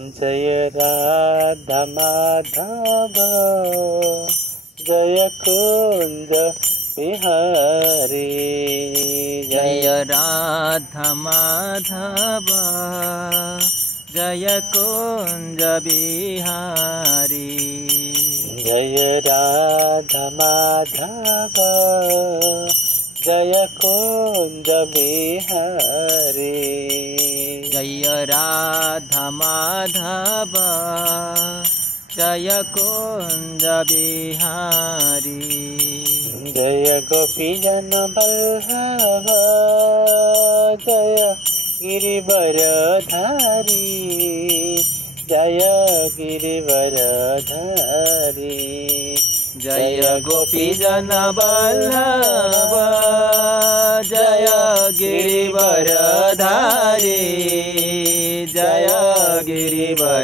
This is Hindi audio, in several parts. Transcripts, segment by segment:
जय राधा माधव जय कुंज बिहारी। जय राधा माधव जय कुंज बिहारी। जय राधा माधव जय कुंज बिहारी। जय राधा माधव जय कुंज बिहारी। जय गोपीजन वल्लभ जय गिरिवरधारी। जय गिरिवरधारी। जय गोपीजन वल्लभ जय गिरिवरधारी। जय गिरिवरधारी।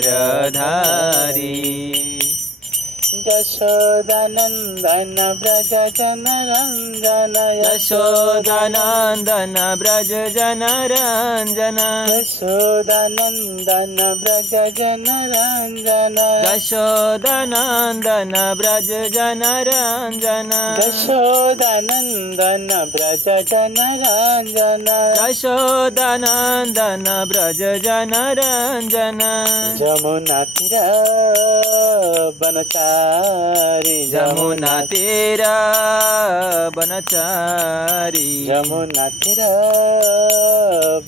यशोदानंदन व्रज जनरंजन। यशोदानंदन व्रज जनरंजन। यशोदानंदन व्रज जनरंजन। यशोदानंदन व्रज जनरंजन। यशोदानंदन व्रज जनरंजन। यशोदानंदन व्रज जनरंजन। जमुना तीर बनचारी। जमुना तीर बनचारी। जमुना तीर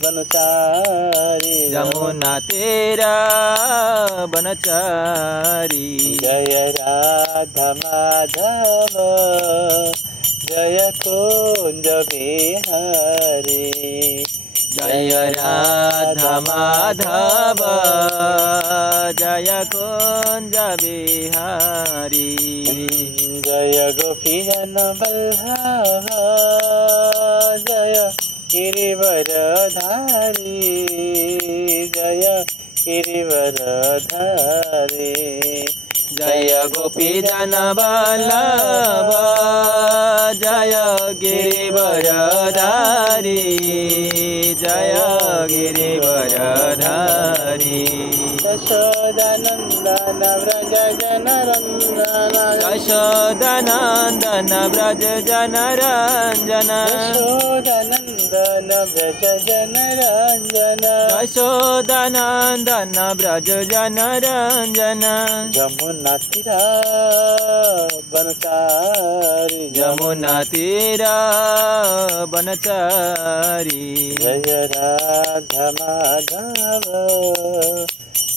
बनचारी। जमुना तीर बनचारी। जय राधा माधव जय कुंज बिहारी। जय राधा माधव जय कुंज बिहारी। जय गोपीजन वल्लभ जय गिरिवरधारी। जय गिरिवरधारी। जय गोपीजन वल्लभ जय गिरिवरधारी। जय गिरिवरधारी। यशोदानंदन व्रज जनरंजन। यशोदानंदन व्रज जनरंजन। यशोदानंदन व्रज जनरंजन। यशोदानंदन व्रज जनरंजन। जमुना तीर बनचारी। जमुना तीर बनचारी। जय राधा माधव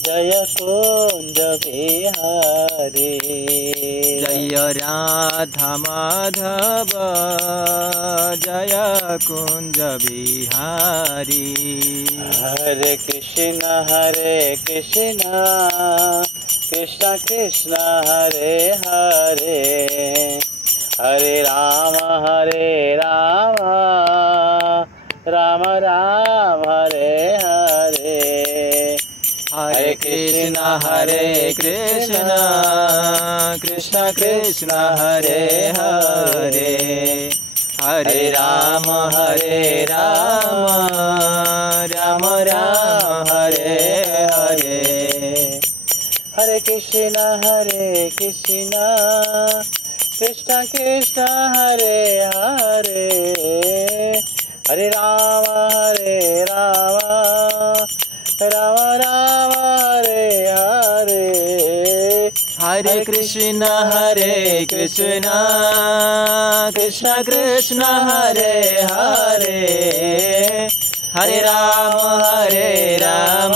जय कुंज बिहारी। जय राधा माधव जय कुंज बिहारी। हरे कृष्ण कृष्ण कृष्ण हरे हरे। हरे राम राम राम हरे हरे। हरे कृष्ण कृष्ण कृष्ण हरे हरे। हरे राम राम हरे हरे। हरे कृष्ण कृष्ण हरे हरे। हरे राम राम हरे हरे। हरे कृष्ण कृष्ण कृष्ण हरे हरे। हरे राम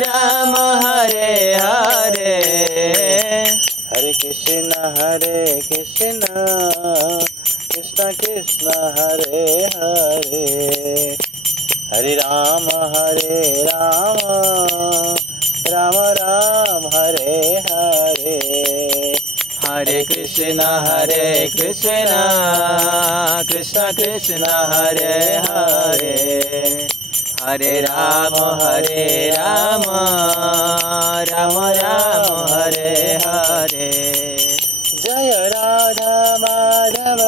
राम हरे हरे। हरे कृष्ण कृष्ण हरे हरे। हरे राम राम हरे हरे। हरे कृष्ण कृष्ण कृष्ण हरे हरे। हरे राम राम हरे हरे। जय राधा माधव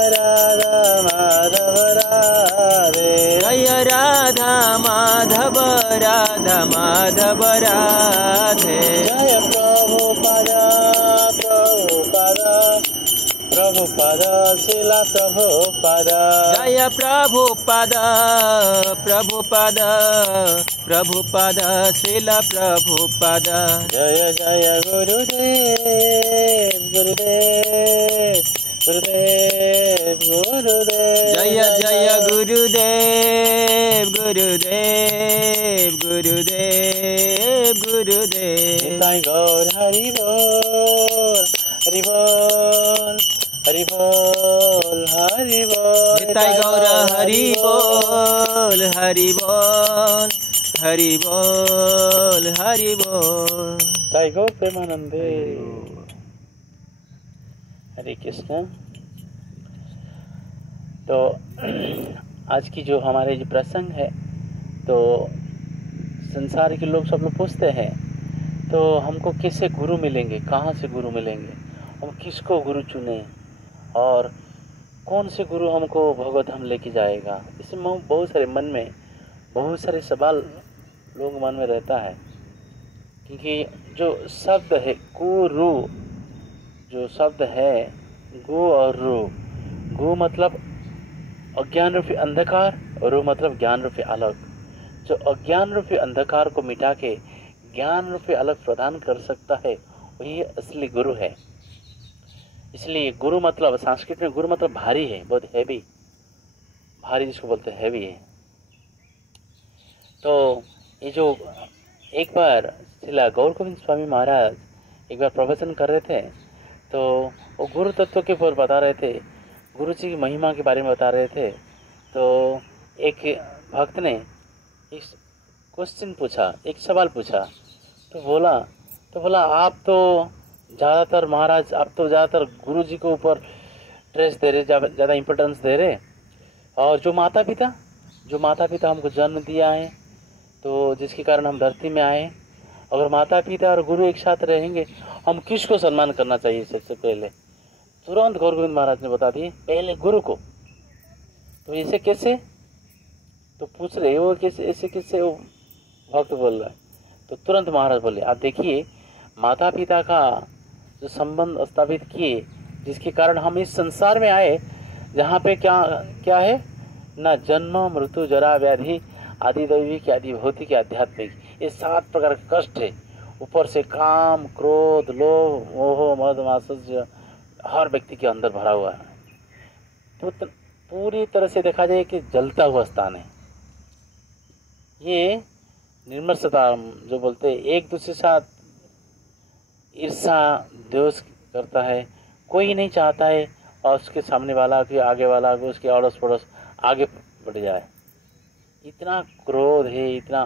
राधे। जय राधा माधव राधा राधा माधव राधे। जय प्रभुपाद प्रभुपाद प्रभुपाद शिला प्रभुपाद। जय प्रभुपाद प्रभुपाद प्रभुपाद श्रील प्रभुपाद। जय जय गुरुदेव गुरुदेव गुरुदेव गुरुदेव। जय जय गुरुदेव गुरुदेव गुरुदेव गुरुदेव। निताई गौर हरि बोल हरि बोल हरि बोल हरि बोल। निताई गौर हरि बोल हरि बोल हरि बोल हरि बोल। निताई गौर प्रेमानंदे। हरे कृष्ण। तो आज की जो हमारे जो प्रसंग है, तो संसार के लोग सब लोग पूछते हैं तो हमको किससे गुरु मिलेंगे, कहाँ से गुरु मिलेंगे, हम किसको गुरु चुने और कौन से गुरु हमको भगवत धाम लेके जाएगा। इसमें बहुत सारे मन में बहुत सारे सवाल लोग मन में रहता है, क्योंकि जो शब्द है गुरु, जो शब्द है गु और रू, गु मतलब अज्ञान रूपी अंधकार और रू मतलब ज्ञान रूपी आलोक। जो अज्ञान रूपी अंधकार को मिटा के ज्ञान रूपी आलोक प्रदान कर सकता है वही असली गुरु है। इसलिए गुरु मतलब संस्कृत में गुरु मतलब भारी है, बहुत हैवी, भारी जिसको बोलते हैं हैवी है। तो ये जो एक बार श्रील गौर गोविंद स्वामी महाराज एक बार प्रवचन कर रहे थे, तो वो गुरु तत्व के ऊपर बता रहे थे, गुरु जी की महिमा के बारे में बता रहे थे। तो एक भक्त ने एक क्वेश्चन पूछा, एक सवाल पूछा, तो बोला आप तो ज़्यादातर महाराज, आप तो ज़्यादातर गुरु जी के ऊपर स्ट्रेस दे रहे, ज़्यादा इम्पोर्टेंस दे रहे, और जो माता पिता हमको जन्म दिया है, तो जिसके कारण हम धरती में आए, अगर माता पिता और गुरु एक साथ रहेंगे हम किसको सम्मान करना चाहिए सबसे पहले। तुरंत गौर गोविंद महाराज ने बता दिए पहले गुरु को। तो इसे कैसे, तो पूछ रहे वो कैसे, ऐसे कैसे, वो भक्त बोल रहा है। तो तुरंत महाराज बोले आप देखिए, माता पिता का जो संबंध स्थापित किए, जिसके कारण हम इस संसार में आए, जहाँ पे क्या क्या है ना, जन्म मृत्यु जरा व्याधि आदि दैविक आदि भौतिक आध्यात्मिक, ये 7 प्रकार के कष्ट है। ऊपर से काम क्रोध लोभ मोह मद मात्सर्य हर व्यक्ति के अंदर भरा हुआ है। तो पूरी तरह से देखा जाए कि जलता हुआ स्थान है ये। निर्मलता जो बोलते हैं, एक दूसरे के साथ ईर्षा द्वेष करता है, कोई नहीं चाहता है और उसके सामने वाला के आगे वाला को उसके अड़ोस पड़ोस आगे बढ़ जाए। इतना क्रोध है, इतना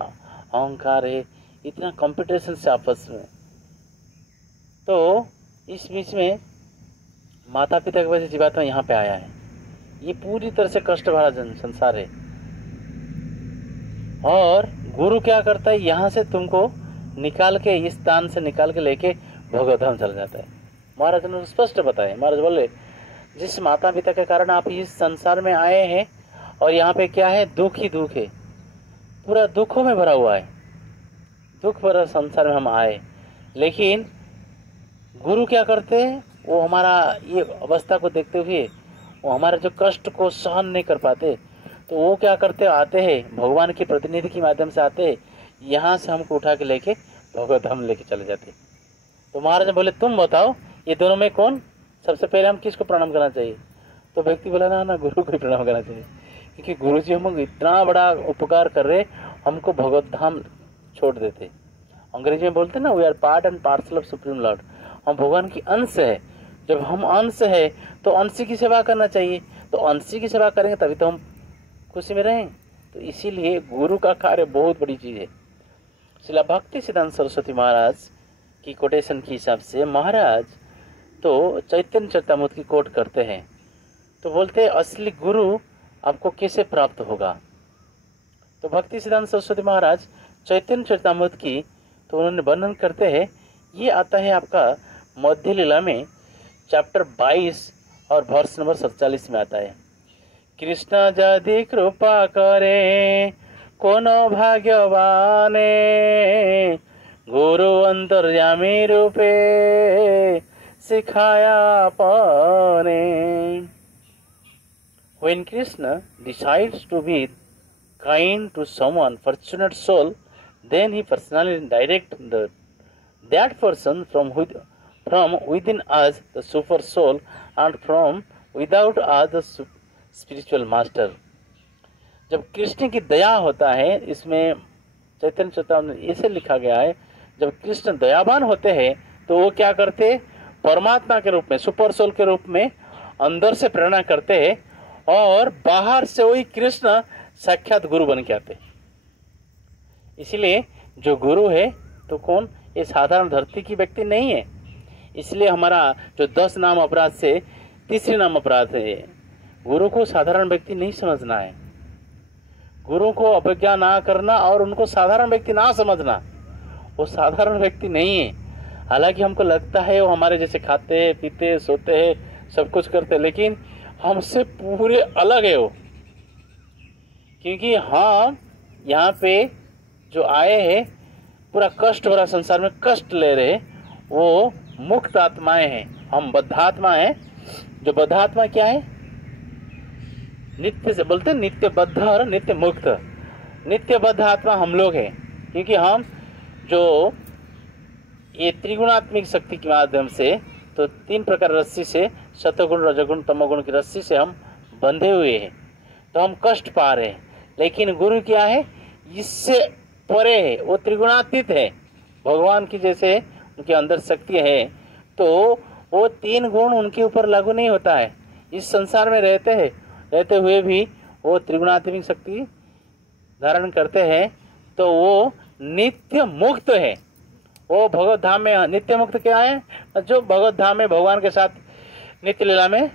अहंकार है, इतना कंपटीशन से आपस में। तो इस बीच में माता पिता की वजह से जीवात्मा यहाँ पे आया है। ये पूरी तरह से कष्ट भरा संसार है। और गुरु क्या करता है, यहाँ से तुमको निकाल के, इस स्थान से निकाल के लेके भगवत धाम चला जाता है। महाराज ने स्पष्ट बताया, महाराज बोले जिस माता पिता के कारण आप इस संसार में आए हैं, और यहाँ पे क्या है, दुख ही दुख है, पूरा दुखों में भरा हुआ है, दुख भरा संसार में हम आए। लेकिन गुरु क्या करते हैं, वो हमारा ये अवस्था को देखते हुए वो हमारे जो कष्ट को सहन नहीं कर पाते, तो वो क्या करते, आते हैं भगवान के प्रतिनिधि के माध्यम से आते हैं, यहाँ से हमको उठा के लेके भगवत धाम लेके चले जाते। तो महाराज बोले तुम बताओ ये दोनों में कौन, सबसे पहले हम किसको प्रणाम करना चाहिए। तो व्यक्ति बोला ना गुरु को ही प्रणाम करना चाहिए, क्योंकि गुरु जी हमको इतना बड़ा उपकार कर रहे, हमको भगवत धाम छोड़ देते। अंग्रेजी में बोलते ना, we are part and parcel of supreme lord, हम भगवान की अंश है। जब हम अंश है तो अंश की सेवा करना चाहिए, तो अंश की सेवा करेंगे तभी तो हम खुशी में रहें। तो इसीलिए गुरु का कार्य बहुत बड़ी चीज़ है। श्रील भक्ति सिद्धांत सरस्वती महाराज की कोटेशन के हिसाब से महाराज तो चैतन्य चरितामृत की कोट करते हैं, तो बोलते हैं असली गुरु आपको कैसे प्राप्त होगा। तो भक्ति सिद्धांत सरस्वती महाराज चैतन्य चरितामृत की तो उन्होंने वर्णन करते हैं, ये आता है आपका मध्य लीला में चैप्टर 22 और वर्ष नंबर 47 में आता है। कृष्ण यदि कृपा करे कोनो भाग्यवाने गुरु अंतर्यामी रूपे सिखाया आपने। When Krishna decides to be kind to someone, fortunate soul, then he personally directs that person from within us, the super soul, and from without us, the spiritual master. जब कृष्ण की दया होता है, इसमें चैतन्य चेतावनी में ऐसे लिखा गया है, जब कृष्ण दयावान होते हैं तो वो क्या करते, परमात्मा के रूप में, सुपर सोल के रूप में अंदर से प्रेरणा करते हैं और बाहर से वही कृष्ण साक्षात गुरु बन के आते। इसलिए जो गुरु है तो कौन, ये साधारण धरती की व्यक्ति नहीं है। इसलिए हमारा जो 10 नाम अपराध से तीसरी नाम अपराध है, गुरु को साधारण व्यक्ति नहीं समझना है, गुरु को अवज्ञा ना करना और उनको साधारण व्यक्ति ना समझना। वो साधारण व्यक्ति नहीं है। हालांकि हमको लगता है वो हमारे जैसे खाते पीते सोते हैं, सब कुछ करते, लेकिन हमसे पूरे अलग है वो। क्योंकि हम यहाँ पे जो आए हैं, पूरा कष्ट भरा संसार में कष्ट ले रहे, वो मुक्त आत्माएं हैं, हम बद्धात्मा हैं। जो बद्धात्मा क्या है, नित्य से बोलते हैं नित्य बद्ध और नित्य मुक्त। नित्य बद्ध आत्मा हम लोग हैं, क्योंकि हम जो ये त्रिगुणात्मिक शक्ति के माध्यम से, तो 3 प्रकार रस्सी से, सतोगुण रजोगुण तमोगुण की रस्सी से हम बंधे हुए हैं, तो हम कष्ट पा रहे हैं। लेकिन गुरु क्या है, इससे परे है, वो त्रिगुणातीत है, भगवान की जैसे उनके अंदर शक्ति है, तो वो 3 गुण उनके ऊपर लागू नहीं होता है। इस संसार में रहते हुए भी वो त्रिगुणात्मिक शक्ति धारण करते हैं, तो वो नित्य मुक्त है। वो भगवत धाम में नित्य मुक्त क्या है, जो भगवत धाम में भगवान के साथ नित्य लीला में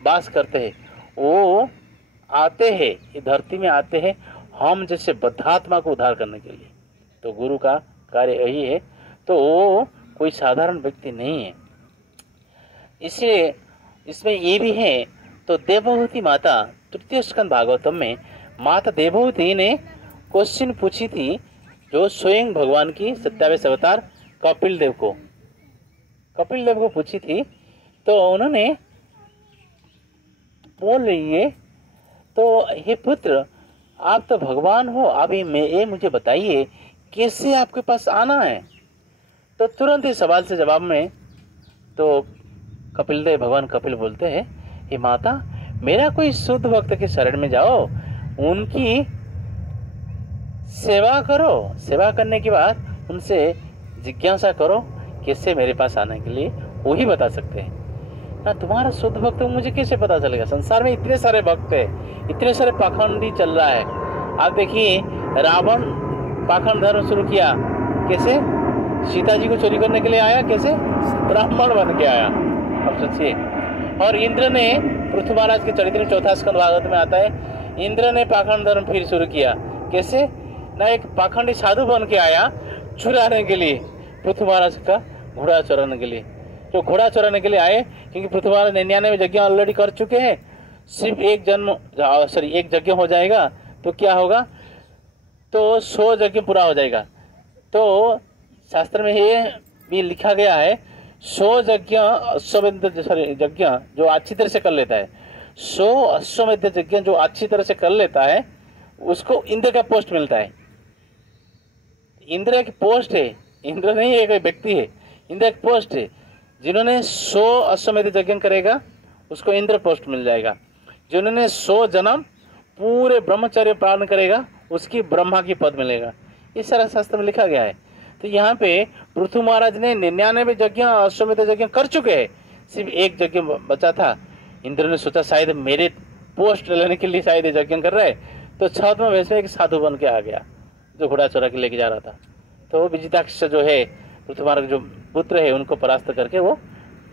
वास करते हैं, वो आते हैं, ये धरती में आते हैं हम जैसे बद्धात्मा को उद्धार करने के लिए। तो गुरु का कार्य यही है। तो वो कोई साधारण व्यक्ति नहीं है। इसलिए इसमें ये भी है, तो देवहूति माता, तृतीय स्कंद भागवतम में माता देवहूति ने क्वेश्चन पूछी थी, जो स्वयं भगवान की 27 अवतार कपिल देव को पूछी थी। तो उन्होंने बोल रही है, तो हे पुत्र, आप तो भगवान हो, आप ये मुझे बताइए कैसे आपके पास आना है। तो तुरंत ही सवाल से जवाब में तो कपिल देव, भगवान कपिल बोलते हैं, हे माता, मेरा कोई शुद्ध भक्त के शरण में जाओ, उनकी सेवा करो, सेवा करने के बाद उनसे जिज्ञासा करो कैसे मेरे पास आने के लिए, वो ही बता सकते हैं ना। तुम्हारा शुद्ध भक्त मुझे कैसे पता चलेगा? संसार में इतने सारे भक्त है, इतने सारे पाखंडी चल रहा है। आप देखिए, रावण पाखंड धर्म शुरू किया, कैसे? सीता जी को चोरी करने के लिए आया, कैसे? ब्राह्मण बन के आया। अब सोचिए। और इंद्र ने, पृथ्वी महाराज के चरित्र में 4 स्कंद भागवत में आता है, इंद्र ने पाखंड धर्म फिर शुरू किया, कैसे? ना एक पाखंडी साधु बन के आया चुराने के लिए, पृथ्वी महाराज का घोड़ा चुराने के लिए। जो घोड़ा चुराने के लिए आए, क्योंकि पृथ्वी महाराज 99 यज्ञ ऑलरेडी कर चुके हैं, सिर्फ एक यज्ञ हो जाएगा तो क्या होगा, तो 100 यज्ञ पूरा हो जाएगा। तो शास्त्र में ये भी लिखा गया है, 100 यज्ञ अश्वमेध यज्ञ जो अच्छी तरह से कर लेता है, 100 अश्वमेध यज्ञ जो अच्छी तरह से कर लेता है, उसको इंद्र का पोस्ट मिलता है। इंद्र एक पोस्ट है, इंद्र नहीं है, कोई व्यक्ति है, इंद्र एक पोस्ट है। जिन्होंने 100 अश्वमेध यज्ञ करेगा उसको इंद्र पोस्ट मिल जाएगा। जिन्होंने 100 जन्म पूरे ब्रह्मचर्य पालन करेगा उसकी ब्रह्मा की पद मिलेगा। इस सारा शास्त्र में लिखा गया है। तो यहाँ पे पृथु महाराज ने 99 यज्ञ अश्वमेध यज्ञ कर चुके हैं, सिर्फ एक यज्ञ बचा था। इंद्र ने सोचा शायद मेरे पोस्ट लेने के लिए शायद यज्ञ कर रहे, तो 6वें वर्ष में एक साधु बन के आ गया जो घोड़ा चोरा के लेके जा रहा था। तो विजिताक्ष जो है पृथु महाराज जो पुत्र है उनको परास्त करके वो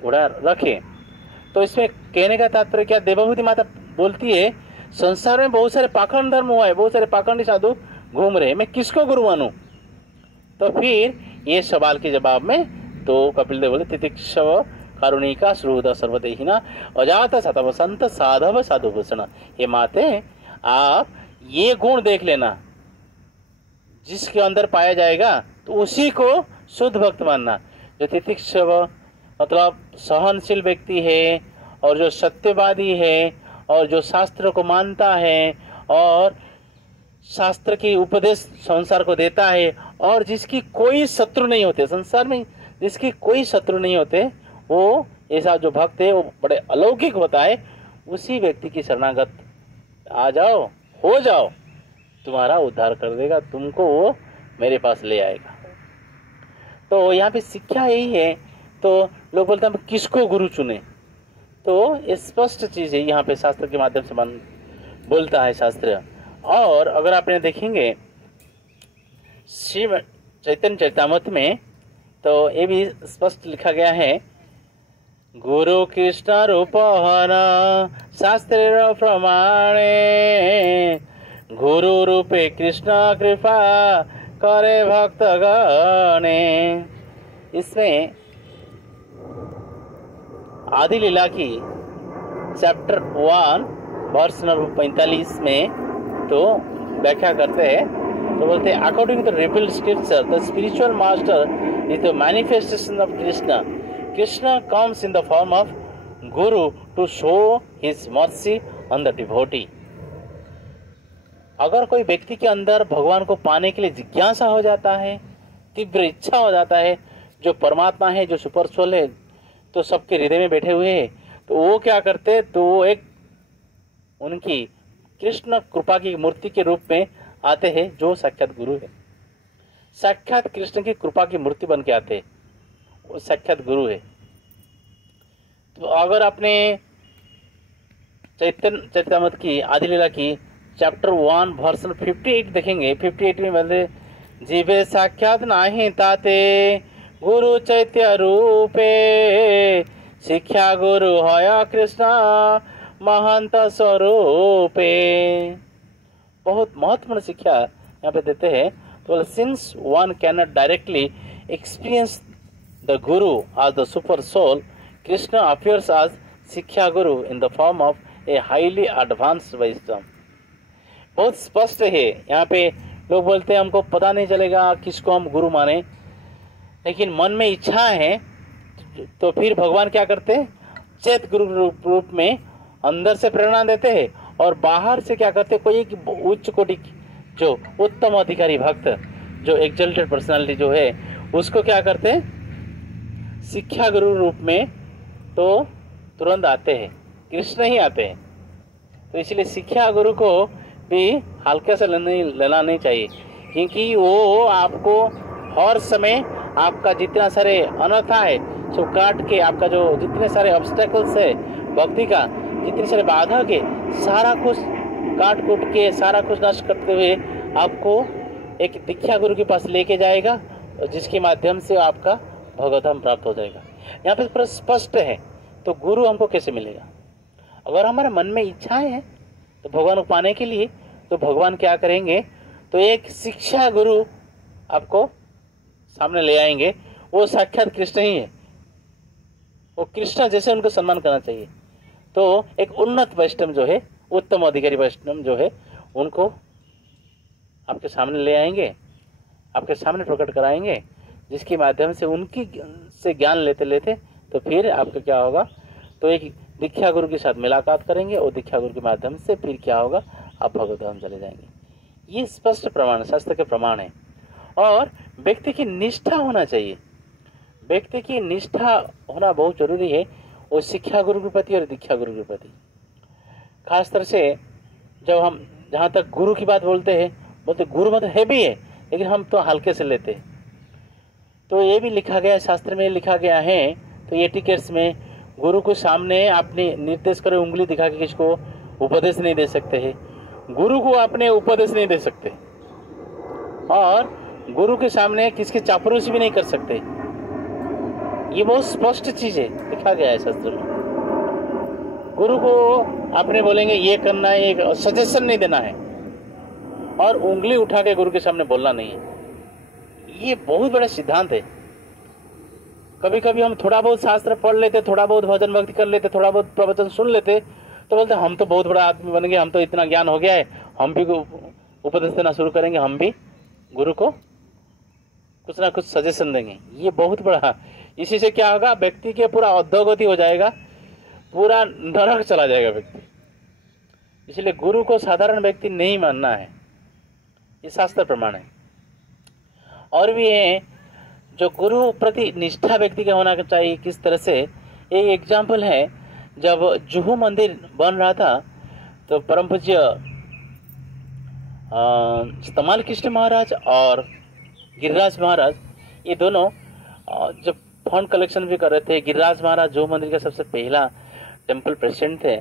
घोड़ा रखे। तो इसमें कहने का तात्पर्य क्या, देवहूति माता बोलती है, संसार में बहुत सारे पाखंड धर्म हुआ है, बहुत सारे पाखंडी साधु घूम रहे, मैं किसको गुरु मानूं? तो फिर ये सवाल के जवाब में तो कपिल देव बोले, तितिक्षव कारुणिका श्रुदा सर्वदेहिना अजात सतव संत साधव साधु भूषण। ये माते, आप ये गुण देख लेना, जिसके अंदर पाया जाएगा तो उसी को शुद्ध भक्त मानना। जो तितिक्षव मतलब सहनशील व्यक्ति है, और जो सत्यवादी है, और जो शास्त्र को मानता है और शास्त्र की उपदेश संसार को देता है, और जिसकी कोई शत्रु नहीं होते संसार में, जिसकी कोई शत्रु नहीं होते, वो ऐसा जो भक्त है वो बड़े अलौकिक होता है। उसी व्यक्ति की शरणागत आ जाओ, हो जाओ, तुम्हारा उद्धार कर देगा, तुमको वो मेरे पास ले आएगा। तो यहाँ पे शिक्षा यही है। तो लोग बोलते हैं किसको गुरु चुने, तो ये स्पष्ट चीज़ है, यहाँ पे शास्त्र के माध्यम से बोलता है शास्त्र। और अगर आपने देखेंगे श्री चैतन्य चरितामृत में, तो ये भी स्पष्ट लिखा गया है, गुरु कृष्ण रूपहन शास्त्र प्रमाणे, गुरु रूपे कृष्ण कृपा करे भक्त गणे। इसमें आदि लीला की चैप्टर 1 वर्ष नंबर 45 में तो व्याख्या करते हैं, तो बोलते हैं according to the revealed scripture the spiritual master is the manifestation of Krishna. Krishna comes in the form of guru to show his mercy on the devotee. अगर कोई व्यक्ति के अंदर भगवान को पाने के लिए जिज्ञासा हो जाता है, तीव्र इच्छा हो जाता है, जो परमात्मा है, जो सुपर सोल है, तो सबके हृदय में बैठे हुए हैं, तो वो क्या करते, तो वो एक उनकी कृष्ण कृपा की मूर्ति के रूप में आते हैं, जो साक्षात गुरु है, साक्षात कृष्ण की कृपा की मूर्ति बन के आते हैं, वो साक्षात गुरु है। तो अगर आपने चैतन्य चरितामृत की आदि लीला की चैप्टर 1 वर्स 58 देखेंगे, 58 में बोलते जीवे साक्षात नाही ताते गुरु चैत्य रूपे, शिक्षा गुरु होया कृष्ण महंत स्वरूपे। बहुत महत्वपूर्ण शिक्षा यहाँ पे देते हैं। तो since one can not directly experience the Guru as the super soul, Krishna appears as शिक्षा गुरु in the form of a highly advanced wisdom। बहुत स्पष्ट है यहाँ पे। लोग बोलते हैं हमको पता नहीं चलेगा किसको हम गुरु माने, लेकिन मन में इच्छा है, तो फिर भगवान क्या करते हैं, चैत गुरु रूप में अंदर से प्रेरणा देते हैं, और बाहर से क्या करते हैं, कोई एक उच्च कोटि जो उत्तम अधिकारी भक्त, जो एक्सल्टेड पर्सनालिटी जो है, उसको क्या करते हैं, शिक्षा गुरु रूप में तो तुरंत आते हैं, कृष्ण ही आते हैं। तो इसलिए शिक्षा गुरु को भी हल्के से लेना नहीं चाहिए, क्योंकि वो आपको हर समय आपका जितना सारे अनर्था है सब काट के, आपका जो जितने सारे ऑब्स्टेकल्स है भक्ति का, जितने सारे बाधक है, सारा कुछ काट कूट के, सारा कुछ नष्ट करते हुए आपको एक दीक्षा गुरु के पास लेके जाएगा, जिसके माध्यम से आपका भगवतधाम प्राप्त हो जाएगा। यहाँ पे पूरा स्पष्ट है। तो गुरु हमको कैसे मिलेगा? अगर हमारे मन में इच्छाएं हैं तो भगवान को पाने के लिए, तो भगवान क्या करेंगे, तो एक शिक्षा गुरु आपको सामने ले आएंगे। वो साक्षात कृष्ण ही है, वो कृष्ण जैसे उनको सम्मान करना चाहिए। तो एक उन्नत वैष्णव जो है, उत्तम अधिकारी वैष्णव जो है, उनको आपके सामने ले आएंगे, आपके सामने प्रकट कराएंगे, जिसके माध्यम से उनकी से ज्ञान लेते लेते तो फिर आपका क्या होगा, तो एक दीक्षा गुरु के साथ मुलाकात करेंगे, और दीक्षा गुरु के माध्यम से फिर क्या होगा, आप भगवतधाम चले जाएंगे। ये स्पष्ट प्रमाण, शास्त्र के प्रमाण है। और व्यक्ति की निष्ठा होना चाहिए, व्यक्ति की निष्ठा होना बहुत जरूरी है, वो शिक्षा गुरु के प्रति और दीक्षा गुरु के प्रति। खासतर से जब हम जहाँ तक गुरु की बात बोलते हैं, बोलते गुरु मतलब है भी है, लेकिन हम तो हल्के से लेते हैं। तो ये भी लिखा गया, शास्त्र में लिखा गया है, तो ये टिकेट्स में गुरु को सामने आपने निर्देश करे उंगली दिखा के किसको उपदेश नहीं दे सकते हैं, गुरु को आपने उपदेश नहीं दे सकते, और गुरु के सामने किसकी चापलूसी भी नहीं कर सकते। ये बहुत स्पष्ट चीज है, लिखा गया है शास्त्र में। गुरु को आपने बोलेंगे ये करना है, ये सजेशन नहीं देना है, और उंगली उठा के गुरु के सामने बोलना नहीं है। ये बहुत बड़ा सिद्धांत है। कभी कभी हम थोड़ा बहुत शास्त्र पढ़ लेते, थोड़ा बहुत भजन भक्ति कर लेते, थोड़ा बहुत प्रवचन सुन लेते, तो बोलते हम तो बहुत बड़ा आदमी बन गए, हम तो इतना ज्ञान हो गया है, हम भी उपदेश देना शुरू करेंगे, हम भी गुरु को कुछ ना कुछ सजेशन देंगे। ये बहुत बड़ा, इसी से क्या होगा, व्यक्ति के पूरा अधोगति हो जाएगा, पूरा नरक चला जाएगा व्यक्ति। इसलिए गुरु को साधारण व्यक्ति नहीं मानना है, ये शास्त्र प्रमाण है। और भी है जो गुरु प्रति निष्ठा व्यक्ति का होना चाहिए, किस तरह से। एक एग्जाम्पल है, जब जुहू मंदिर बन रहा था तो परम पूज्य तमाल कृष्ण महाराज और गिरिराज महाराज, ये दोनों जब फंड कलेक्शन भी कर रहे थे, गिरिराज महाराज जुहू मंदिर का सबसे पहला टेम्पल प्रेसिडेंट थे।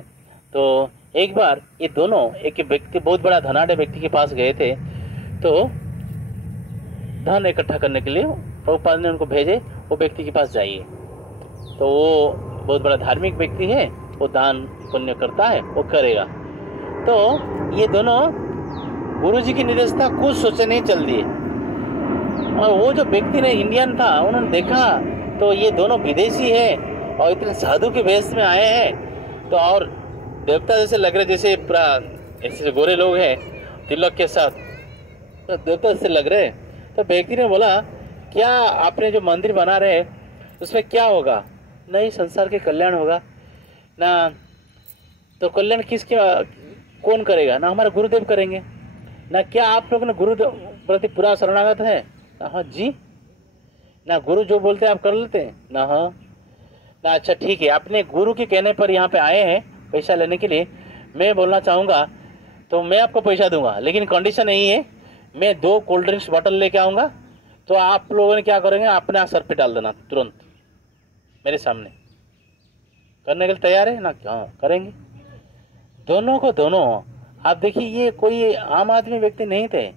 तो एक बार ये दोनों एक व्यक्ति, बहुत बड़ा धनाढ़ व्यक्ति के पास गए थे, तो धन इकट्ठा करने के लिए प्रभुपाद ने उनको भेजे, वो व्यक्ति के पास जाइए। तो वो बहुत बड़ा धार्मिक व्यक्ति है, वो दान पुण्य करता है, वो करेगा। तो ये दोनों गुरुजी की निर्देश था, कुछ सोचे नहीं चल दिए। और वो जो व्यक्ति ने, इंडियन था, उन्होंने देखा तो ये दोनों विदेशी है और इतने साधु के वेश में आए हैं, तो और देवता जैसे लग रहे, जैसे पूरा ऐसे गोरे लोग हैं तिलक के साथ, तो देवता जैसे लग रहे। तो व्यक्ति ने बोला, क्या आपने जो मंदिर बना रहे उसमें क्या होगा? नहीं, संसार के कल्याण होगा ना। तो कल्याण किसके, कौन करेगा? ना हमारे गुरुदेव करेंगे ना। क्या आप लोग ने गुरुदेव प्रति पूरा शरणागत है? हाँ जी। ना गुरु जो बोलते हैं आप कर लेते हैं ना? हाँ ना। अच्छा ठीक है, अपने गुरु के कहने पर यहाँ पे आए हैं पैसा लेने के लिए। मैं बोलना चाहूँगा तो मैं आपको पैसा दूंगा, लेकिन कंडीशन यही है, मैं 2 कोल्ड ड्रिंक्स बॉटल लेके आऊँगा, तो आप लोगों ने क्या करेंगे, अपने सर पे डाल देना तुरंत मेरे सामने। करने के लिए तैयार है ना? हाँ करेंगे। दोनों को दोनों, आप देखिए, ये कोई आम आदमी व्यक्ति नहीं थे,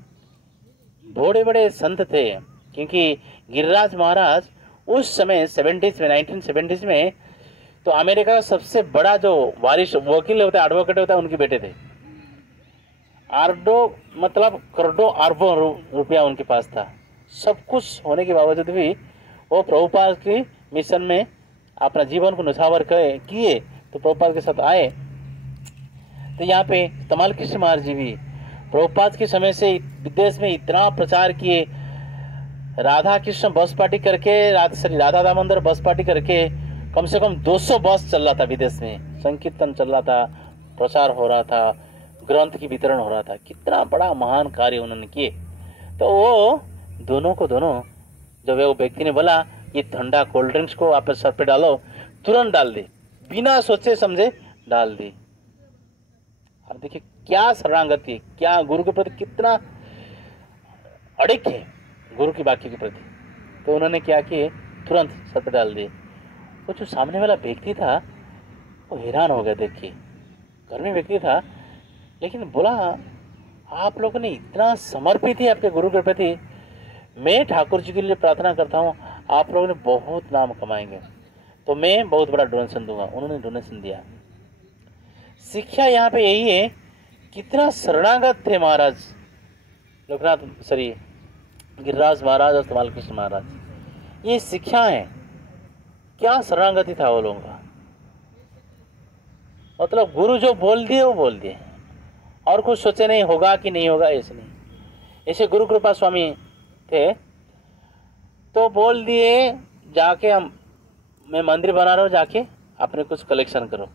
बड़े बड़े संत थे। क्योंकि गिरिराज महाराज उस समय 70s में, 1970s में, तो अमेरिका का सबसे बड़ा जो वकील होता है, एडवोकेट होता है, उनके बेटे थे। मतलब करोड़ों अरबों रुपया उनके पास था। सब कुछ होने के बावजूद भी वो प्रभुपाद के मिशन में अपना जीवन को न्यौछावर किए, तो प्रभुपाद के साथ आए। तो यहाँ पे तमाल कृष्ण महाराज जी भी प्रभुपाद के समय से विदेश में इतना प्रचार किए, राधा कृष्ण बस पार्टी करके, राधा दामोदर बस पार्टी करके कम से कम 200 बस चल रहा था विदेश में, संकीर्तन चल रहा था, प्रचार हो रहा था, ग्रंथ की वितरण हो रहा था। कितना बड़ा महान कार्य उन्होंने किए। तो वो दोनों को दोनों, जब वो व्यक्ति ने बोला ये ठंडा कोल्ड ड्रिंक्स को आप सर पे डालो, तुरंत डाल दी, बिना सोचे समझे डाल दी। अब देखिए क्या शरणागति, क्या गुरु के प्रति कितना अड़िक है, गुरु की वाक्य के प्रति। तो उन्होंने क्या किए, तुरंत सर पे डाल दिए। वो जो सामने वाला व्यक्ति था वो हैरान हो गया। देखिए घर में व्यक्ति था, लेकिन बोला आप लोगों ने इतना समर्पित है आपके गुरु के प्रति, मैं ठाकुर जी के लिए प्रार्थना करता हूँ आप लोगों ने बहुत नाम कमाएंगे, तो मैं बहुत बड़ा डोनेशन दूंगा। उन्होंने डोनेशन दिया। शिक्षा यहाँ पे यही है, कितना शरणागत थे महाराज गिरिराज महाराज और तमाल कृष्ण महाराज। ये शिक्षा है, क्या शरणागति था वो लोगों का। मतलब गुरु जो बोल दिए वो बोल दिए, और कुछ सोचे नहीं होगा कि नहीं होगा, ऐसे नहीं। ऐसे गुरु कृपा स्वामी थे, तो बोल दिए जाके मैं मंदिर बना रहा हूँ, जाके अपने कुछ कलेक्शन करो।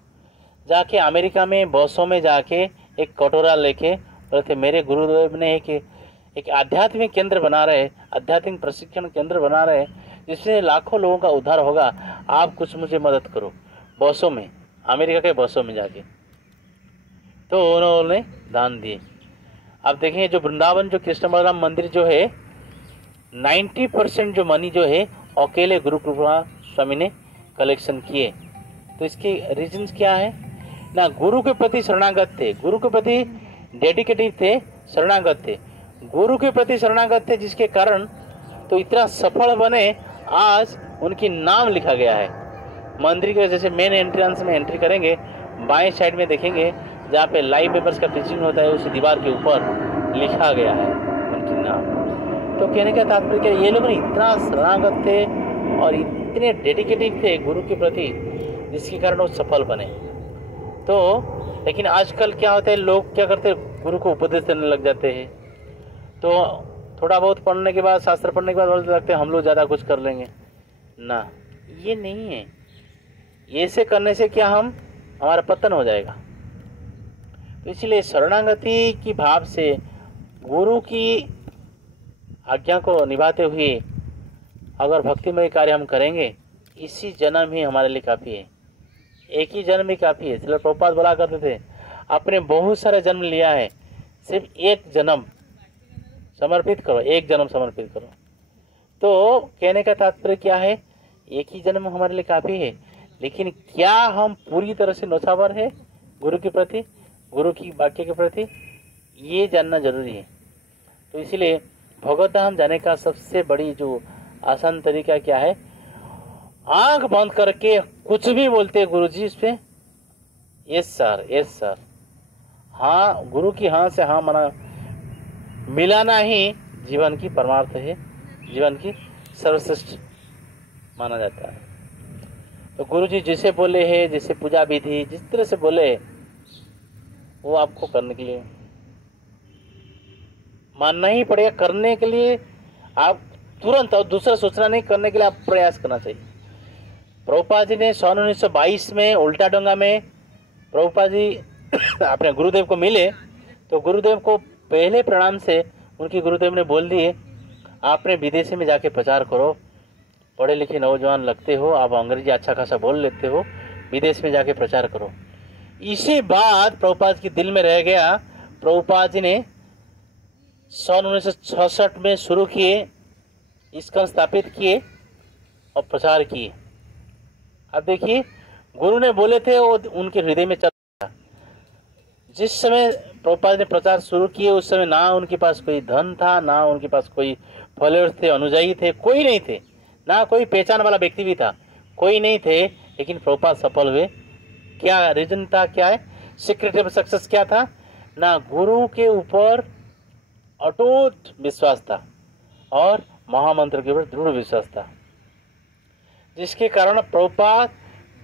जाके अमेरिका में बसों में जाके एक कटोरा लेके बोले थे, मेरे गुरुदेव ने एक आध्यात्मिक केंद्र बना रहे, आध्यात्मिक प्रशिक्षण केंद्र बना रहे, जिसमें लाखों लोगों का उद्धार होगा, आप कुछ मुझे मदद करो। बसों में, अमेरिका के बसों में जाके, तो उन्होंने दान दिए। अब देखें जो वृंदावन जो कृष्ण बलराम मंदिर जो है, 90% जो मनी जो है अकेले गुरु कृपा स्वामी ने कलेक्शन किए। तो इसके रीजंस क्या है ना, गुरु के प्रति शरणागत थे, गुरु के प्रति डेडिकेटेड थे, शरणागत थे, गुरु के प्रति शरणागत थे, जिसके कारण तो इतना सफल बने। आज उनकी नाम लिखा गया है मंदिर के, जैसे मेन एंट्रेंस में एंट्री करेंगे, बाएं साइड में देखेंगे जहाँ पे लाइव पेपर्स का टीचिंग होता है, उसी दीवार के ऊपर लिखा गया है उनकी नाम। तो कहने का तात्पर्य क्या, ये लोग इतना शरणागत थे और इतने डेडिकेटेड थे गुरु के प्रति, जिसके कारण वो सफल बने। तो लेकिन आजकल क्या होता है, लोग क्या करते हैं, गुरु को उपदेश देने लग जाते हैं। तो थोड़ा बहुत पढ़ने के बाद, शास्त्र पढ़ने के बाद बोलते लगते हैं हम लोग ज़्यादा कुछ कर लेंगे ना, ये नहीं है। ऐसे करने से क्या हमारा पतन हो जाएगा। तो इसलिए शरणागति की भाव से गुरु की आज्ञा को निभाते हुए अगर भक्तिमय कार्य हम करेंगे, इसी जन्म ही हमारे लिए काफ़ी है। एक ही जन्म ही काफ़ी है। श्रील प्रभुपाद बोला करते थे, आपने बहुत सारे जन्म लिया है, सिर्फ एक जन्म समर्पित करो, एक जन्म समर्पित करो। तो कहने का तात्पर्य क्या है, एक ही जन्म हमारे लिए काफ़ी है। लेकिन क्या हम पूरी तरह से नौछावर है गुरु के प्रति, गुरु की वाक्य के प्रति, ये जानना जरूरी है। तो इसलिए भगवत धाम जाने का सबसे बड़ी जो आसान तरीका क्या है, आंख बंद करके कुछ भी बोलते गुरु जी इस पे यस सर, यस सर, हाँ, गुरु की हाँ से हाँ मना मिलाना ही जीवन की परमार्थ है, जीवन की सर्वश्रेष्ठ माना जाता है। तो गुरु जी जैसे बोले हैं, जैसे पूजा विधि जिस तरह से बोले, वो आपको करने के लिए मानना ही पड़ेगा। करने के लिए आप तुरंत, और दूसरा सोचना नहीं, करने के लिए आप प्रयास करना चाहिए। प्रभुपाद जी ने सन 1922 में उल्टा डोंगा में प्रभुपाद जी अपने गुरुदेव को मिले, तो गुरुदेव को पहले प्रणाम से उनके गुरुदेव ने बोल दिए, आपने विदेशी में जाके प्रचार करो, पढ़े लिखे नौजवान लगते हो, आप अंग्रेजी अच्छा खासा बोल लेते हो, विदेश में जाके प्रचार करो। इसी बात प्रभुपाद के दिल में रह गया। प्रभुपाद जी ने सन 1966 में शुरू किए, इस्कॉन स्थापित किए और प्रचार किए। अब देखिए, गुरु ने बोले थे वो उनके हृदय में चल रहा। जिस समय प्रभुपाद ने प्रचार शुरू किए, उस समय ना उनके पास कोई धन था, ना उनके पास कोई फॉलोअर्स थे, अनुयायी थे, कोई नहीं थे, ना कोई पहचान वाला व्यक्ति भी था, कोई नहीं थे। लेकिन प्रभुपाद सफल हुए। क्या रीजन था, क्या है सीक्रेट ऑफ सक्सेस, क्या था ना, गुरु के ऊपर अटूट विश्वास था और महामंत्र के ऊपर दृढ़ विश्वास था, जिसके कारण प्रभुपाद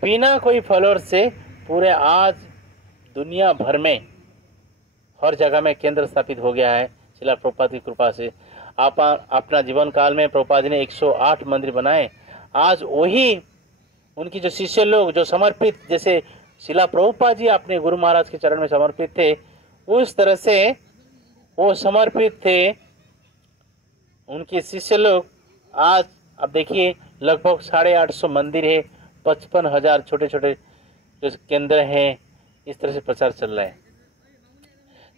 बिना कोई फॉलोअर से पूरे आज दुनिया भर में हर जगह में केंद्र स्थापित हो गया है श्रील प्रभुपाद की कृपा से। आप अपना जीवन काल में प्रभुपाद जी ने 108 मंदिर बनाए। आज वही उनकी जो शिष्य लोग जो समर्पित, जैसे श्रील प्रभुपाद जी अपने गुरु महाराज के चरण में समर्पित थे, उस तरह से वो समर्पित थे उनके शिष्य लोग। आज अब देखिए, लगभग 850 मंदिर है, 55,000 छोटे छोटे जो केंद्र हैं, इस तरह से प्रचार चल रहा है।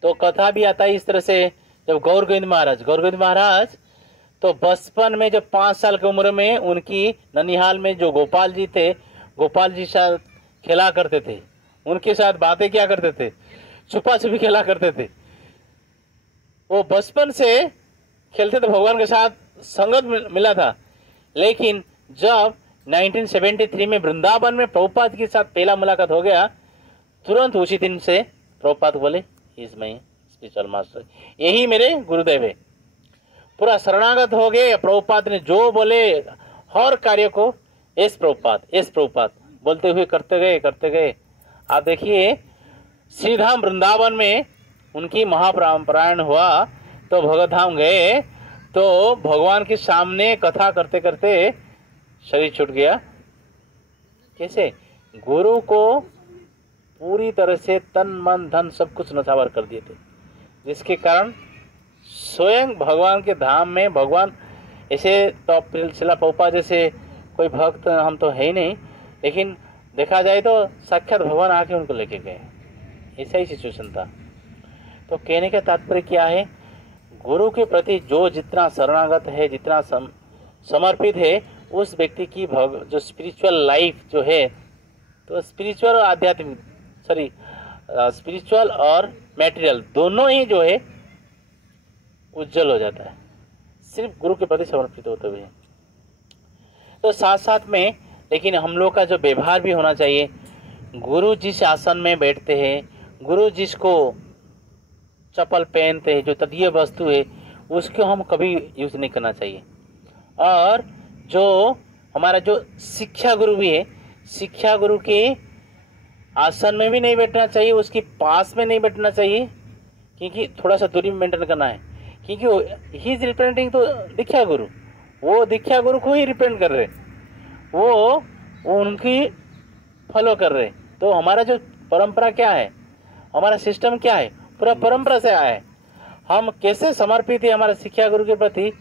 तो कथा भी आता है इस तरह से, जब गौर गोविंद महाराज तो बचपन में जब 5 साल की उम्र में उनकी ननिहाल में जो गोपाल जी थे, गोपाल जी साथ खेला करते थे, उनके साथ बातें क्या करते थे, छुपा छुपी खेला करते थे। वो बचपन से खेलते थे, भगवान के साथ संगत मिला था। लेकिन जब 1973 में वृंदावन में प्रभुपाद के साथ पहला मुलाकात हो गया, तुरंत उसी दिन से प्रभुपाद बोले, इज माई स्पिरिचुअल मास्टर, यही मेरे गुरुदेव है। पूरा शरणागत हो गए। प्रभुपाद ने जो बोले हर कार्य को एस प्रभुपाद बोलते हुए करते गए। आप देखिए, श्रीधाम वृंदावन में उनकी महाप्राण हुआ, तो भगवत धाम गए, तो भगवान के सामने कथा करते करते शरीर छूट गया। कैसे? गुरु को पूरी तरह से तन मन धन सब कुछ नछावर कर दिए थे, जिसके कारण स्वयं भगवान के धाम में, भगवान ऐसे तो श्रील प्रभुपाद जैसे कोई भक्त हम तो है ही नहीं, लेकिन देखा जाए तो साक्षात भगवान आके उनको लेके गए। ऐसा ही सिचुएशन था। तो कहने का तात्पर्य क्या है, गुरु के प्रति जो जितना शरणागत है, जितना समर्पित है, उस व्यक्ति की जो स्पिरिचुअल लाइफ जो है, तो स्पिरिचुअल और आध्यात्मिक, स्पिरिचुअल और मैटेरियल दोनों ही जो है उज्जवल हो जाता है, सिर्फ गुरु के प्रति समर्पित होते हुए। तो साथ साथ में लेकिन हम लोग का जो व्यवहार भी होना चाहिए। गुरु जिस आसन में बैठते हैं, गुरु जिसको चप्पल पहनते हैं, जो तदीय वस्तु है, उसको हम कभी यूज नहीं करना चाहिए। और जो हमारा जो शिक्षा गुरु भी है, शिक्षा गुरु के आसन में भी नहीं बैठना चाहिए, उसके पास में नहीं बैठना चाहिए, क्योंकि थोड़ा सा दूरी मेंटेन करना है। क्योंकि ही इज रिप्रेजेंटिंग तो दीक्षा गुरु, वो दीक्षा गुरु को ही रिप्रेजेंट कर रहे, वो उनकी फॉलो कर रहे। तो हमारा जो परंपरा क्या है, हमारा सिस्टम क्या है, पूरा परंपरा से आया है। हम कैसे समर्पित है हमारे शिक्षा गुरु के प्रति,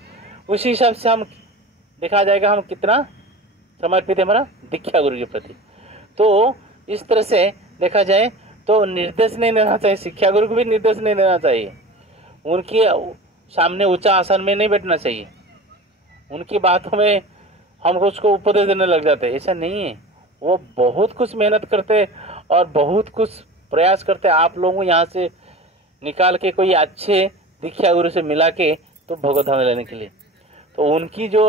उसी हिसाब से हम देखा जाएगा हम कितना समर्पित है हमारा दीक्षा गुरु के प्रति। तो इस तरह से देखा जाए तो निर्देश नहीं देना चाहिए, शिक्षा गुरु को भी निर्देश नहीं देना चाहिए, उनकी सामने ऊंचा आसन में नहीं बैठना चाहिए, उनकी बातों में हम उसको उपदेश देने लग जाते, ऐसा नहीं है। वो बहुत कुछ मेहनत करते और बहुत कुछ प्रयास करते आप लोगों को यहाँ से निकाल के कोई अच्छे दीक्षा गुरु से मिला के तो भगवत धाम लेने के लिए। तो उनकी जो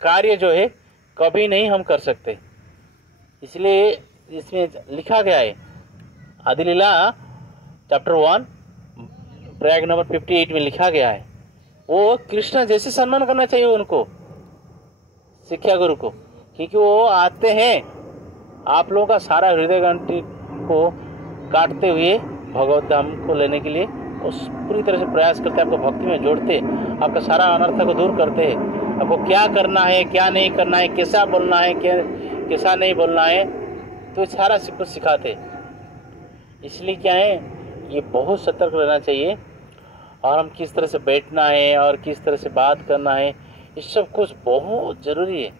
कार्य जो है कभी नहीं हम कर सकते, इसलिए इसमें लिखा गया है आदि लीला चैप्टर 1 प्रयाग नंबर 58 में लिखा गया है, वो कृष्ण जैसे सम्मान करना चाहिए उनको, शिक्षा गुरु को, क्योंकि वो आते हैं आप लोगों का सारा हृदय ग्रंथि को काटते हुए भगवत धाम को लेने के लिए उस पूरी तरह से प्रयास करते हैं, आपको भक्ति में जोड़ते, आपका सारा अनर्थ को दूर करते हैं, आपको क्या करना है क्या नहीं करना है, कैसा बोलना है कैसा नहीं बोलना है, तो सारा कुछ सिखाते। इसलिए क्या है, ये बहुत सतर्क रहना चाहिए, और हम किस तरह से बैठना है और किस तरह से बात करना है, इस सब कुछ बहुत ज़रूरी है।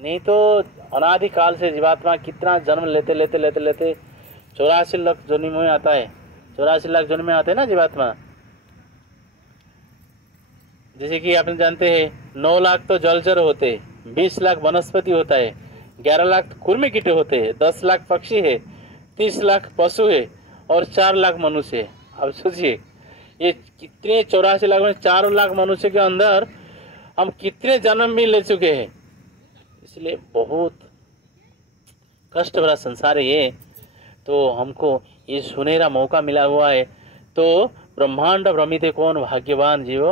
नहीं तो अनादिकाल से जीवात्मा कितना जन्म लेते लेते लेते लेते 84 लाख जन्म में आता है, 84 लाख जन्म में आते हैं ना जीवात्मा। जैसे कि आपने जानते हैं 9 लाख तो जलचर होते, 20 लाख वनस्पति होता है, 11 लाख कुर्मी कीटे होते हैं, 10 लाख पक्षी है, 30 लाख पशु है और 4 लाख मनुष्य है। अब सोचिए ये कितने 84 लाख में 4 लाख मनुष्य के अंदर हम कितने जन्म भी ले चुके हैं। इसलिए बहुत कष्ट भरा संसार है ये, तो हमको ये सुनहरा मौका मिला हुआ है। तो ब्रह्मांड भ्रमित कौन भाग्यवान जीव,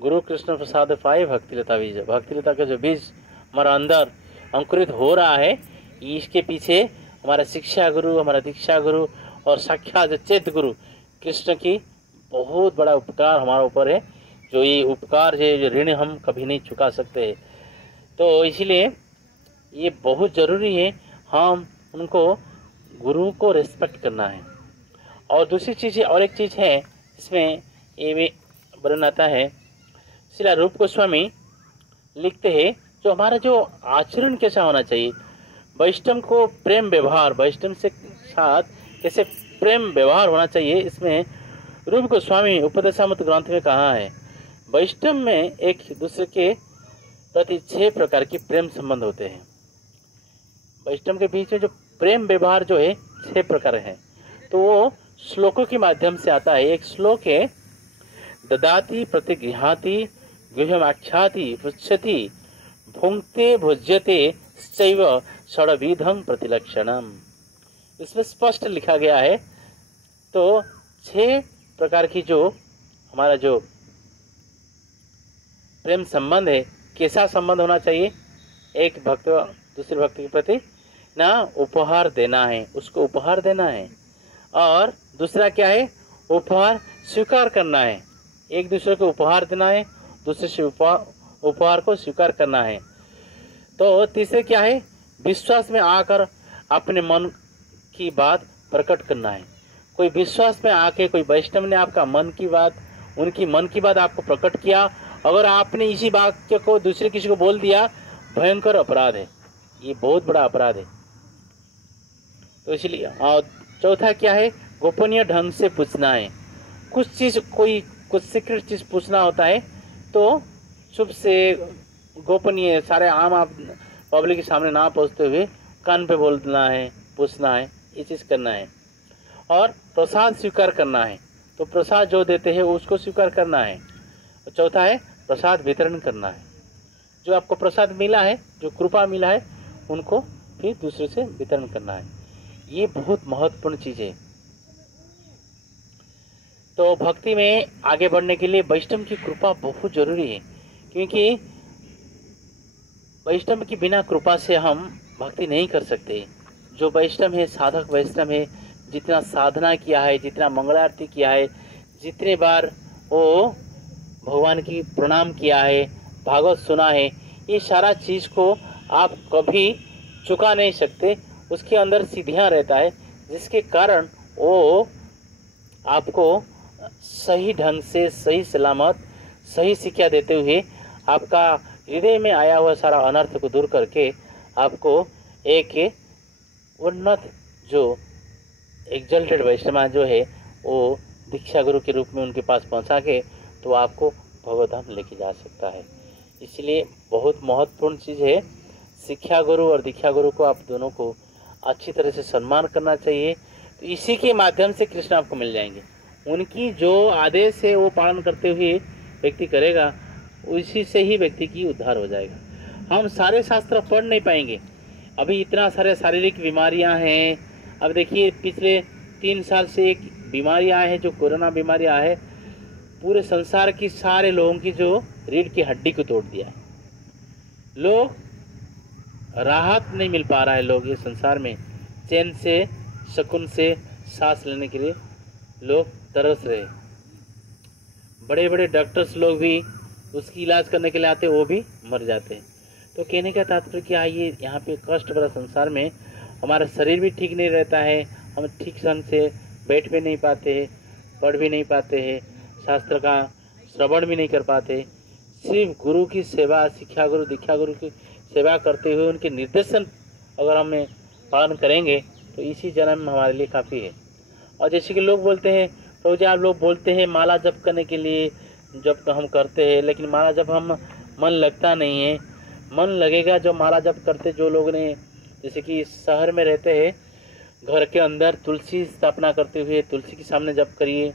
गुरु कृष्ण प्रसाद पाए भक्तिलता बीज। भक्तिलता का जो बीज हमारा अंदर अंकुरित हो रहा है, इसके पीछे हमारा शिक्षा गुरु, हमारा दीक्षा गुरु और साक्षात चेत गुरु कृष्ण की बहुत बड़ा उपकार हमारे ऊपर है, जो ये उपकार है, जो ऋण हम कभी नहीं चुका सकते। तो इसलिए ये बहुत ज़रूरी है हम उनको गुरु को रिस्पेक्ट करना है। और दूसरी चीज़ है, और एक चीज़ है इसमें ये भी वर्णन आता है, श्रील रूप गोस्वामी लिखते हैं जो हमारा जो आचरण कैसा होना चाहिए, वैष्णव को प्रेम व्यवहार, वैष्णव से साथ कैसे प्रेम व्यवहार होना चाहिए, इसमें रूप गोस्वामी उपदेशामृत ग्रंथ में कहा है। वैष्णव में एक दूसरे के प्रति 6 प्रकार की प्रेम संबंध होते हैं। वैष्णव के बीच में जो प्रेम व्यवहार जो है 6 प्रकार है, तो वो श्लोकों के माध्यम से आता है। एक श्लोक है, ददाति प्रतिगृहाति गृहमाख्याति पृच्छति भुंक्ते भुज्यते सैव षड्विधं प्रतिलक्षणम। इसमें स्पष्ट लिखा गया है। तो 6 प्रकार की जो हमारा जो प्रेम संबंध है, कैसा संबंध होना चाहिए, एक भक्त दूसरे भक्त के प्रति ना उपहार देना है, उसको उपहार देना है, और दूसरा क्या है, उपहार स्वीकार करना है, एक दूसरे को उपहार देना है, दूसरे से उपहार को स्वीकार करना है। तो तीसरे क्या है, विश्वास में आकर अपने मन की बात प्रकट करना है। कोई विश्वास में आके कोई वैष्णव ने आपका मन की बात, उनकी मन की बात आपको प्रकट किया, अगर आपने इसी वाक्य को दूसरे किसी को बोल दिया, भयंकर अपराध है, ये बहुत बड़ा अपराध है। तो इसलिए और चौथा क्या है, गोपनीय ढंग से पूछना है। कुछ चीज़, कोई कुछ सीक्रेट चीज़ पूछना होता है तो चुप से गोपनीय, सारे आम आप पब्लिक के सामने ना पहुँचते हुए कान पे बोलना है, पूछना है, ये चीज़ करना है। और प्रसाद स्वीकार करना है, तो प्रसाद जो देते हैं उसको स्वीकार करना है। और चौथा है प्रसाद वितरण करना है, जो आपको प्रसाद मिला है, जो कृपा मिला है, उनको फिर दूसरे से वितरण करना है। ये बहुत महत्वपूर्ण चीज़ है। तो भक्ति में आगे बढ़ने के लिए वैष्णव की कृपा बहुत जरूरी है, क्योंकि वैष्णव की बिना कृपा से हम भक्ति नहीं कर सकते। जो वैष्णव है, साधक वैष्णव है, जितना साधना किया है, जितना मंगलारती किया है, जितने बार वो भगवान की प्रणाम किया है, भागवत सुना है, ये सारा चीज़ को आप कभी चुका नहीं सकते। उसके अंदर सीधियाँ रहता है, जिसके कारण वो आपको सही ढंग से, सही सलामत, सही शिक्षा देते हुए आपका हृदय में आया हुआ सारा अनर्थ को दूर करके आपको एक उन्नत जो एग्जल्टेड वैष्णव जो है वो दीक्षा गुरु के रूप में उनके पास पहुंचा के तो आपको भगवतधाम लेके जा सकता है। इसलिए बहुत महत्वपूर्ण चीज़ है, शिक्षा गुरु और दीक्षा गुरु को आप दोनों को अच्छी तरह से सम्मान करना चाहिए। तो इसी के माध्यम से कृष्ण आपको मिल जाएंगे। उनकी जो आदेश है वो पालन करते हुए व्यक्ति करेगा, उसी से ही व्यक्ति की उद्धार हो जाएगा। हम सारे शास्त्र पढ़ नहीं पाएंगे, अभी इतना सारे शारीरिक बीमारियां हैं। अब देखिए पिछले 3 साल से एक बीमारियां हैं जो कोरोना बीमारियां है, पूरे संसार की सारे लोगों की जो रीढ़ की हड्डी को तोड़ दिया है। लोग राहत नहीं मिल पा रहा है, लोग ये संसार में चैन से सुकून से सांस लेने के लिए लोग तरस रहे। बड़े बड़े डॉक्टर्स लोग भी उसकी इलाज करने के लिए आते, वो भी मर जाते हैं। तो कहने का तात्पर्य क्या है, ये यहाँ पे कष्ट भरा संसार में हमारा शरीर भी ठीक नहीं रहता है, हम ठीक ढंग से बैठ भी नहीं पाते हैं, पढ़ भी नहीं पाते हैं, शास्त्र का श्रवण भी नहीं कर पाते। सिर्फ गुरु की सेवा, शिक्षा गुरु, दीक्षा गुरु की सेवा करते हुए उनके निर्देशन अगर हमें पालन करेंगे तो इसी जन्म में हमारे लिए काफ़ी है। और जैसे कि लोग बोलते हैं, प्रभु जी आप लोग बोलते हैं माला जप करने के लिए, जब हम करते हैं, लेकिन माला जप हम मन लगता नहीं है। मन लगेगा जो माला जप करते जो लोग ने, जैसे कि शहर में रहते हैं, घर के अंदर तुलसी स्थापना करते हुए तुलसी के सामने जप करिए,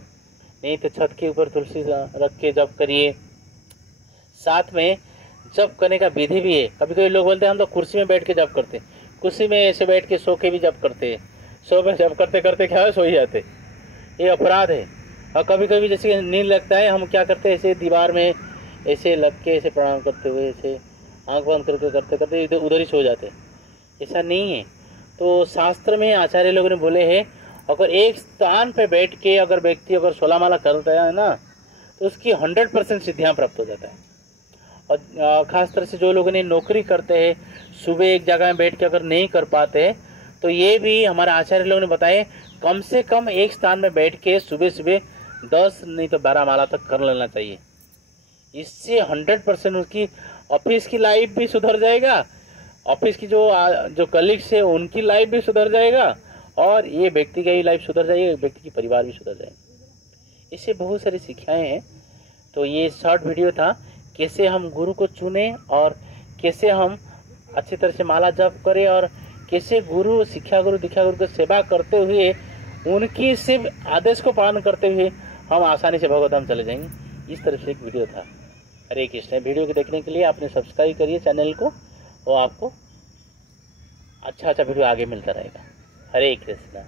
नहीं तो छत के ऊपर तुलसी रख के जप करिए। साथ में जप करने का विधि भी है। कभी कभी लोग बोलते हैं हम तो कुर्सी में बैठ के जप करते हैं, कुर्सी में ऐसे बैठ के सो के भी जप करते हैं, सो में जप करते करते क्या है सो ही जाते, ये अपराध है। और कभी कभी जैसे नींद लगता है, हम क्या करते हैं, ऐसे दीवार में ऐसे लग के ऐसे प्रणाम करते हुए ऐसे आंख बंद करके करते करते उधर ही सो जाते। ऐसा नहीं है। तो शास्त्र में आचार्य लोगों ने बोले हैं, अगर एक स्थान पे बैठ के अगर व्यक्ति अगर 16 माला करता है ना, तो उसकी 100% सिद्धियाँ प्राप्त हो जाता है। और ख़ास तरह से जो लोगों ने नौकरी करते हैं, सुबह एक जगह में बैठ के अगर नहीं कर पाते, तो ये भी हमारे आचार्य लोगों ने बताए, कम से कम एक स्थान में बैठ के सुबह सुबह 10 नहीं तो 12 माला तक कर लेना चाहिए। इससे 100% उसकी ऑफिस की लाइफ भी सुधर जाएगा, ऑफिस की जो कलीग्स है उनकी लाइफ भी सुधर जाएगा, और ये व्यक्ति की लाइफ सुधर जाएगी, व्यक्ति की परिवार भी सुधर जाएगा। इससे बहुत सारी शिक्षाएं हैं। तो ये शॉर्ट वीडियो था, कैसे हम गुरु को चुने और कैसे हम अच्छी तरह से माला जप करें, और कैसे गुरु, शिक्षा गुरु, दीक्षा गुरु की सेवा करते हुए उनकी सिर्फ आदेश को पालन करते हुए हम आसानी से भगवतधाम चले जाएंगे। इस तरह से एक वीडियो था। हरे कृष्ण। वीडियो को देखने के लिए आपने सब्सक्राइब करिए चैनल को, और आपको अच्छा वीडियो आगे मिलता रहेगा। हरे कृष्ण।